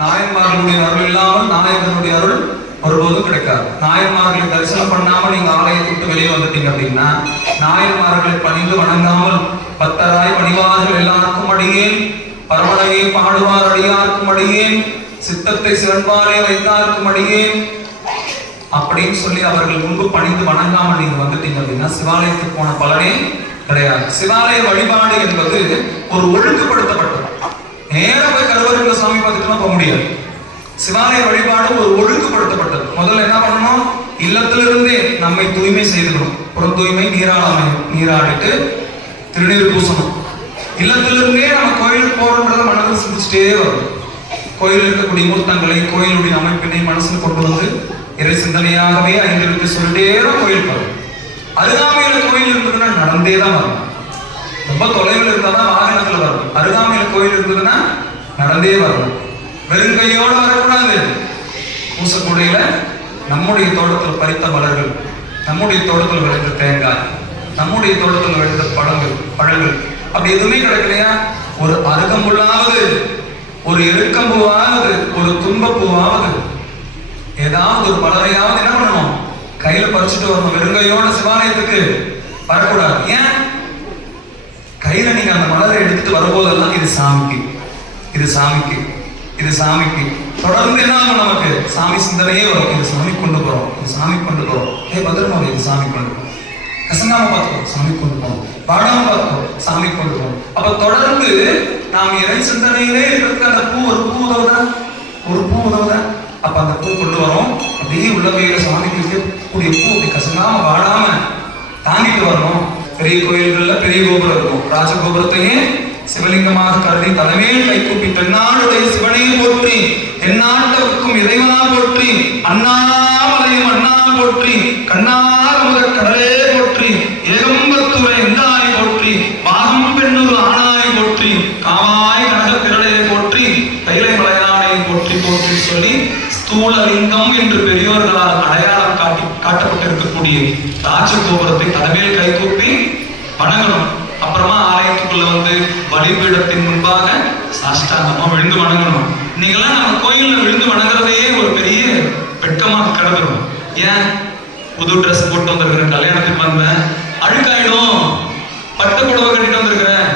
நாயன்மார்களுடைய அருள் இல்லாமல் நாயகனுடைய அருள் ஒருபோதும் கிடைக்காது. நாயன்மார்களை தரிசனம் பண்ணாமல் நீங்க ஆலயத்தை விட்டு வெளியே வந்துட்டீங்க அப்படின்னா, நாயன்மார்களை பணிந்து வணங்காமல் பத்தராய் பணிவார்கள் எல்லாருக்கும் அடியேன், பரமனையை பாடுவார் அடியாருக்கும் அடியேன், சித்தத்தை சிறன்பாலே வைத்தாருக்கும் அடியேன் அப்படின்னு சொல்லி அவர்கள் முன்பு பணிந்து வணங்காமல் நீங்க வந்துட்டீங்க அப்படின்னா சிவாலயத்துக்கு போன பலனே கிடையாது. சிவாலய வழிபாடு என்பது ஒரு ஒழுங்குபடுத்தப்பட்டது. நேரம் போய் கருவறையில சாமி பார்த்துட்டுலாம் போக முடியாது. சிவாலய வழிபாடு ஒரு ஒழுங்குபடுத்தப்பட்டது. முதல்ல என்ன பண்ணணும்? இல்லத்திலிருந்தே நம்மை தூய்மை செய்துக்கணும். புறம் தூய்மை, நீராடிட்டு திருநீர் பூசணும். இல்லத்திலிருந்தே நம்ம கோயிலுக்கு போறோம்ன்றத மனதில் சிந்திச்சுட்டே வரும். கோயில் இருக்கக்கூடிய மூர்த்தங்களை, கோயிலுடைய அமைப்பினை மனசில் கொண்டு வந்து இறை சிந்தனையாகவே ஐந்து சொல்லிட்டே தான் கோயில் போறோம். அருகாமையில கோயில் இருந்ததுன்னா நடந்தே தான் வரும். ரொம்ப தொலைவில் இருந்தாதான் வாகனத்துல வரும். அருகாமையில கோயில் இருந்ததுன்னா நடந்தே வரணும். வெறுங்கையோடு வரக்கூடாது. பூசக்கூடியில நம்முடைய தோட்டத்தில் பறித்த மலர்கள், நம்முடைய தோட்டத்தில் விளைந்த தேங்காய், நம்முடைய தோட்டத்தில் விளைந்த பழங்கள் அப்படி எதுவுமே கிடைக்கலையா? ஒரு அருகம்புல்லாவது, ஒரு எருக்கம்பூவாவது, ஒரு துன்பப்பூவாவது, ஏதாவது ஒரு மலரையாவது என்ன பண்ணணும்? கையில பறிச்சுட்டு வரணும். வெறுங்கையோட சிவாலயத்துக்கு வரக்கூடாது. ஏன்? கையில நீங்க அந்த மலரை எடுத்துட்டு வரும்போதெல்லாம் இது சாமிக்கு, இது சாமிக்கு, இது சாமிக்கு. தொடர்ந்து என்ன ஆகும்? நமக்கு சாமி சிந்தனையே வரும். இது சாமி கொண்டு போறோம், இது சாமி கொண்டு போறோம். பத்திரமா இது சாமி கொண்டு போறோம். கசங்காம பார்த்துக்கோ, சாமி கொண்டு போறோம். பாடாம பார்த்துக்கோ, சாமி கொண்டு போறோம். அப்ப தொடர்ந்து நாம் இறை சிந்தனையிலே இருக்கிற அந்த பூ, ஒரு பூ உதவுதா, ஒரு பூ உதவுதா. அப்ப அந்த பூ கொண்டு வரோம். அப்படியே உள்ள கையில சாமிக்கு இருக்கக்கூடிய பூ அப்படி கசங்காம வாடாம தாங்கிட்டு வரணும். பெரிய கோயில்கள்ல பெரிய கோபுரம் இருக்கும். ராஜகோபுரத்தையே சிவலிங்கமாக கருதி தலைமையில் கைகூப்பி தென்னாடுடைய சிவனே போற்றி, எந்நாட்டவர்க்கும் இறைவனா போற்றி, அண்ணாமலையும் அண்ணா போற்றி, கண்ணார் முத கடலே போற்றி, ஏகம்பத்துரை எந்தாய் போற்றி, பாகம் பெண்ணூர் ஆனாய் போற்றி, காவாய் கனக திரளே போற்றி, கைலை மலையானை போற்றி போற்றி சொல்லி ஸ்தூலலிங்கம் என்று பெரியோர்களால் அடையாளம் காட்டப்பட்டிருக்கக்கூடிய ராஜகோபுரத்தை தலைமையில் கைகூப்பி வணங்கணும். அப்புறமா ஆலயத்துக்குள்ள வந்து பலிபீடத்தின் முன்பாக சாஷ்டாங்கமா விழுந்து வணங்கணும். இன்னைக்கெல்லாம் நம்ம கோயில்ல விழுந்து வணங்குறதையே ஒரு பெரிய வெட்கமாக கிடந்துரும். ஏன்? புது ட்ரெஸ் போட்டு வந்திருக்கிறேன், கல்யாணத்துக்கு வந்தேன், அழுக்காயிடும், பட்டு புடவை கட்டிட்டு வந்திருக்கிறேன்,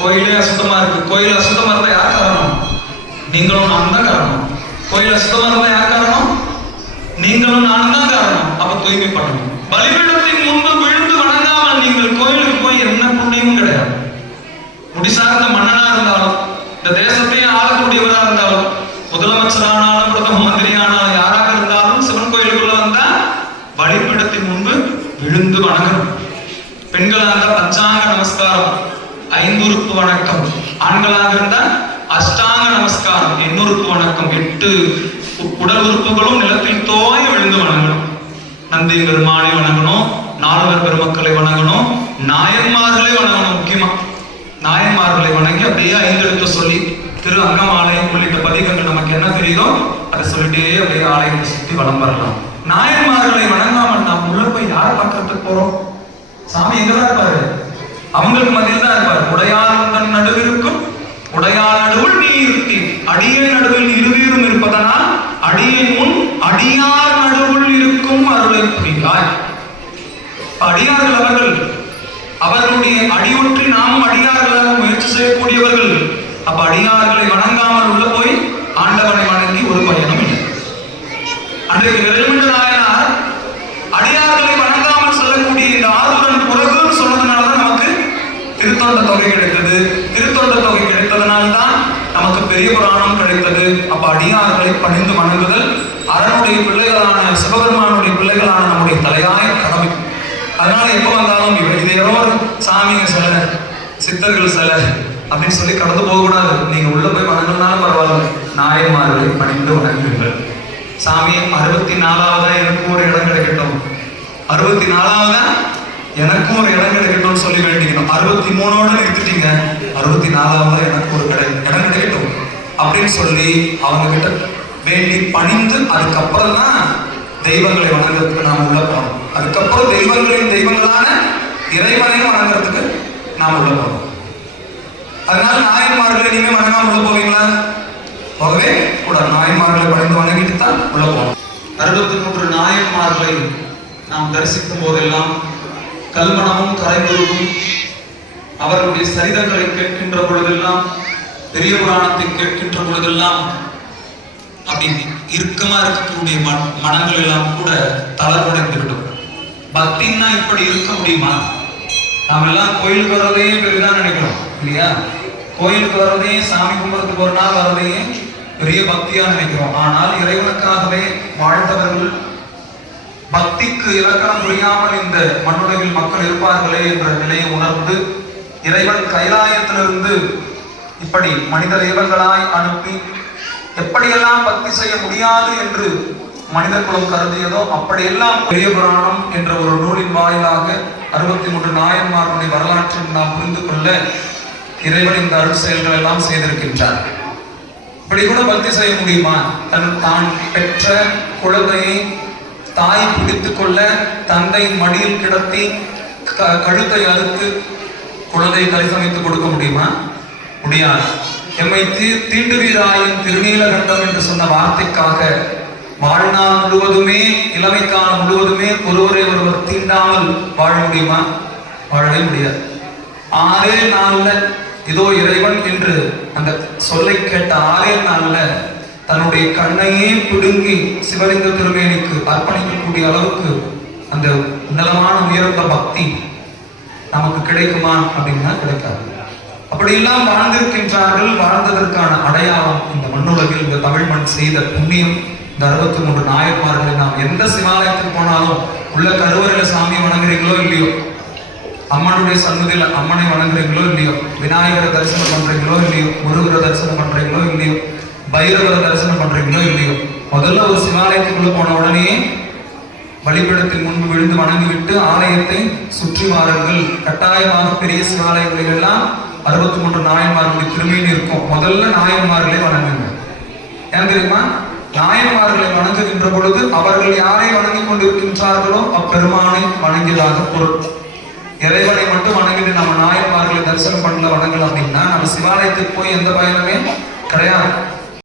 கோயிலே அசுத்தமா இருக்கு. கோயில் அசுத்தமா இருந்தா யார் காரணம்? நீங்களும் நானும் தான் காரணம். கோயில் அசுத்தமா இருந்தா யார் காரணம்? நீங்களும் நானும் தான் காரணம். அப்ப தூய்மை பண்ணணும். பலிபீடத்தின் முன்பு விழுந்து வணங்காமல் நீங்கள் கோயிலுக்கு போய் என்ன புண்ணியமும் கிடையாது. முடிசார்ந்த மன்னனா இருந்தாலும், இந்த தேசத்தையே ஆளக்கூடியவரா இருந்தாலும், முதலமைச்சரானாலும், பிரதம மந்திரியானாலும், யாராக இருந்தாலும் சிவன் கோயிலுக்குள்ள வந்தா பலிபீடத்தின் முன்பு விழுந்து வணங்கணும். பெண்களாக இருந்தா பஞ்சாங்க நமஸ்காரம், 5 உறுப்பு வணக்கம். ஆண்களாக இருந்தா அஷ்டாங்க நமஸ்காரம், 8 உறுப்பு வணக்கம். 8 உடல் உறுப்புகளும் நிலத்தில் தோய விழுந்து வணங்கணும். நந்தி பெருமானை வணங்கணும், நால்வர் பெருமக்களை வணங்கணும், நாயன்மார்களை வணங்கணும். முக்கியமா நாயன்மார்களை வணங்கி அப்படியே 5 எழுத்து சொல்லி திரு அங்கமாலயம் உள்ளிட்ட பதிகங்கள் நமக்கு என்ன தெரியுதோ அதை சொல்லிட்டே அப்படியே ஆலயத்தை சுற்றி வலம் வரலாம். நாயன்மார்களை வணங்காமல் நாம் உள்ள போய் யாரை பார்க்கறதுக்கு போறோம்? சாமி எங்கதான் இருப்பாரு? அவங்களுக்கு மத்தியில் தான் இருப்பாரு. உடையாள் தன் நடுவிற்கும் உடையாள் நடுவில் நீ இருத்தி, அடியை நடுவில் இருவீரும் இருப்பதனால் அடியை முன் அடியார் நடுவில் இருக்கும் அருளை புரிகிறாய். அடியார்கள் அவர்களுடைய அடியொற்றி நாமும் அடியார்களாக முயற்சி செய்யக்கூடியவர்கள். அப்ப அடியார்களை வணங்காமல் உள்ள போய் ஆண்டவனை வணங்கி ஒரு பயனும் இல்லை. அன்றைக்கு நிழல்மின்ற நாயனார் அடியார்களை வணங்காமல் செல்லக்கூடிய இந்த ஆறுடன் புறகுன்னு சொன்னதுனாலதான் நமக்கு திருத்தொண்ட தொகை கிடைத்தது. திருத்தொண்ட தொகை கிடைத்ததனால்தான் நமக்கு பெரிய புராணம் கிடைத்தது. அப்ப அடியார்களை பணிந்து வணங்குதல் அரணுடைய பிள்ளைகளான சிவபெருமானுடைய பிள்ளைகளான நம்முடைய தலையாய கடமை. அதனால எப்ப வந்தாலும் இது ஏதோ ஒரு சாமிங்க சில சித்தர்கள் சில அப்படின்னு சொல்லி கடந்து போகக்கூடாது. நீங்க உள்ள போய் வணங்கினாலும் பரவாயில்ல, நாயன்மார்களை பணிந்து வணங்குங்கள். சாமி 64வதா எனக்கும் ஒரு இடம் கிடைக்கட்டும், 64வதா எனக்கும் ஒரு இடம் கிடைக்கட்டும் சொல்லி வேண்டிக்கணும். 63ஓட நிறுத்திட்டீங்க, 64வதா எனக்கு ஒரு இடம் கிடைக்கட்டும் அப்படின்னு சொல்லி அவங்க கிட்ட வேண்டி பணிந்து அதுக்கப்புறம் தான் தெய்வங்களை வணங்குறதுக்கு நாம் உள்ள போறோம். அதுக்கப்புறம் தெய்வங்களின் தெய்வங்களான இறைவனையும் வணங்குறதுக்கு நாம் உள்ள போறோம். அதனால நாயன்மார்களை நீங்க வணங்காம உள்ள போவீங்களா? போகவே கூட நாயன்மார்களை பணிந்து வணங்கிட்டு தான் உள்ள போகணும். 63 நாயன்மார்களை நாம் தரிசிக்கும் போதெல்லாம் கல்மணமும் கரைந்துருவும் அவர்களுடைய சரிதங்களை கேட்கின்ற பொழுதெல்லாம், பெரிய புராணத்தை கேட்கின்ற பொழுதெல்லாம் அப்படி இறுக்கமா இருக்கக்கூடிய மனங்கள் எல்லாம் கூட தளர்வடைந்து விடும். பக்தின்னா இப்படி இருக்க முடியுமா? நாம் எல்லாம் கோயிலுக்கு வர்றதையே பெரிதான் நினைக்கிறோம் இல்லையா? கோயிலுக்கு வர்றதையே, சாமி கும்பிட்றதுக்கு ஒரு நாள் வர்றதையே பெரிய பக்தியா நினைக்கிறோம். ஆனால் இறைவனுக்காகவே வாழ்ந்தவர்கள், பக்திக்கு இலக்கணம் புரியாமல் இந்த மண்ணுலகில் மக்கள் இருப்பார்களே என்ற நிலையை உணர்ந்து இறைவன் கைலாயத்திலிருந்து இப்படி மனித தெய்வங்களாய் அனுப்பி எப்படியெல்லாம் பக்தி செய்ய முடியாது என்று மனித குலம் கருதியதோ அப்படியெல்லாம் பெரிய புராணம் என்ற ஒரு நூலின் வாயிலாக 63 நாயன்மார்களுடைய வரலாற்றை நாம் புரிந்து கொள்ள இறைவன் இந்த அருள் செயல்கள் எல்லாம் செய்திருக்கின்றார். இப்படி கூட பக்தி செய்ய முடியுமா? தான் பெற்ற குழந்தையை தாய் பிடித்துக் கொள்ள தந்தையின் மடியில் கிடத்தி கழுத்தை அறுத்து குழந்தையை கரிசமைத்து கொடுக்க முடியுமா? முடியாது. எம்மை தீண்டுவீராயின் திருநீலகண்டம் என்று சொன்ன வார்த்தைக்காக வாழ்நாள் முழுவதுமே, இளமை காலம் முழுவதுமே ஒருவரை ஒருவர் தீண்டாமல் வாழ முடியுமா? வாழவே முடியாது. 6 நாள்ல இதோ இறைவன் என்று அந்த சொல்லை கேட்ட 6 நாள்ல தன்னுடைய கண்ணையே பிடுங்கி சிவலிங்க திருமேனிக்கு அர்ப்பணிக்கக்கூடிய அளவுக்கு அந்த நிலமான உயர்ந்த பக்தி நமக்கு கிடைக்குமா அப்படின்னா கிடைக்காது. அப்படியெல்லாம் வாழ்ந்திருக்கின்றார்கள். வாழ்ந்ததற்கான அடையாளம் இந்த மண்ணுலகில் இந்த தமிழ் மண் செய்த புண்ணியம். இந்த 63 நாயன்மார்களை நாம் எந்த சிவாலயத்துக்கு போனாலும் உள்ள கருவறையில சாமி வணங்குறீங்களோ இல்லையோ, அம்மனுடைய சன்னதியில் அம்மனை வணங்குறீங்களோ இல்லையோ, விநாயகரை தரிசனம் பண்றீங்களோ இல்லையோ, முருகரை தரிசனம் பண்றீங்களோ இல்லையோ, பைரவரை தரிசனம் பண்றீங்களோ இல்லையோ, முதல்ல ஒரு சிவாலயத்துக்குள்ள போன உடனே வழிபடத்தின் முன்பு விழுந்து வணங்கிவிட்டு ஆலயத்தை சுற்றி வாருங்கள். கட்டாயமாக பெரிய சிவாலயங்களில் எல்லாம் 63 நாயன்மார்களுடைய திருமேனி இருக்கும். முதல்ல நாயன்மார்களை வணங்குங்க. ஏன் தெரியுமா? நாயன்மார்களை வணங்குகின்ற பொழுது அவர்கள் யாரை வணங்கி கொண்டிருக்கின்றார்களோ அப்பெருமானை வணங்கியதாக பொருள். இறைவனை மட்டும் வணங்கிட்டு நம்ம நாயன்மார்களை தரிசனம் பண்ணல வணங்கலாம் அப்படின்னா நம்ம சிவாலயத்துக்கு போய் எந்த பயனுமே கிடையாது.